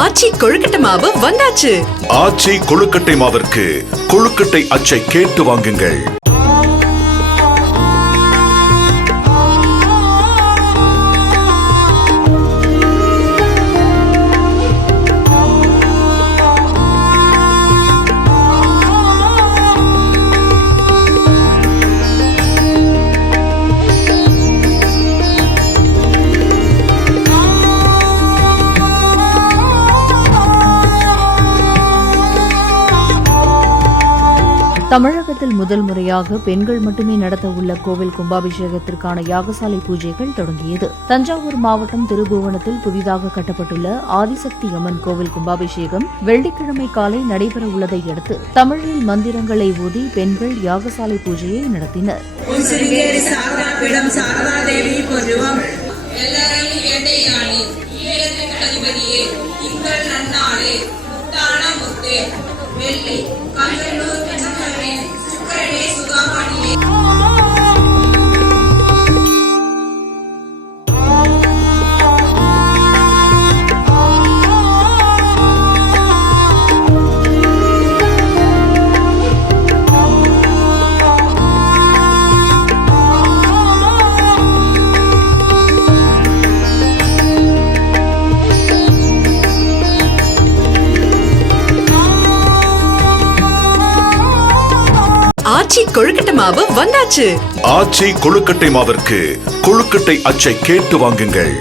ஆச்சி கொழுக்கட்டை மாவு வந்தாச்சு. ஆச்சி கொழுக்கட்டை மாவிற்கு கொழுக்கட்டை அச்சை கேட்டு வாங்குங்கள். தமிழகத்தில் முதல் முறையாக பெண்கள் மட்டுமே நடத்த உள்ள கோவில் கும்பாபிஷேகத்திற்கான யாகசாலை பூஜைகள் தொடங்கியது. தஞ்சாவூர் மாவட்டம் திருபுவனத்தில் புதிதாக கட்டப்பட்டுள்ள ஆதிசக்தி அம்மன் கோவில் கும்பாபிஷேகம் வெள்ளிக்கிழமை காலை நடைபெற உள்ளதை அடுத்து தமிழில் மந்திரங்களை ஊதி பெண்கள் யாகசாலை பூஜையை நடத்தினர். ஆச்சி கொழுக்கட்டை மாவு வந்தாச்சு. ஆச்சி கொழுக்கட்டை மாவிற்கு கொழுக்கட்டை அச்சை கேட்டு வாங்குங்கள்.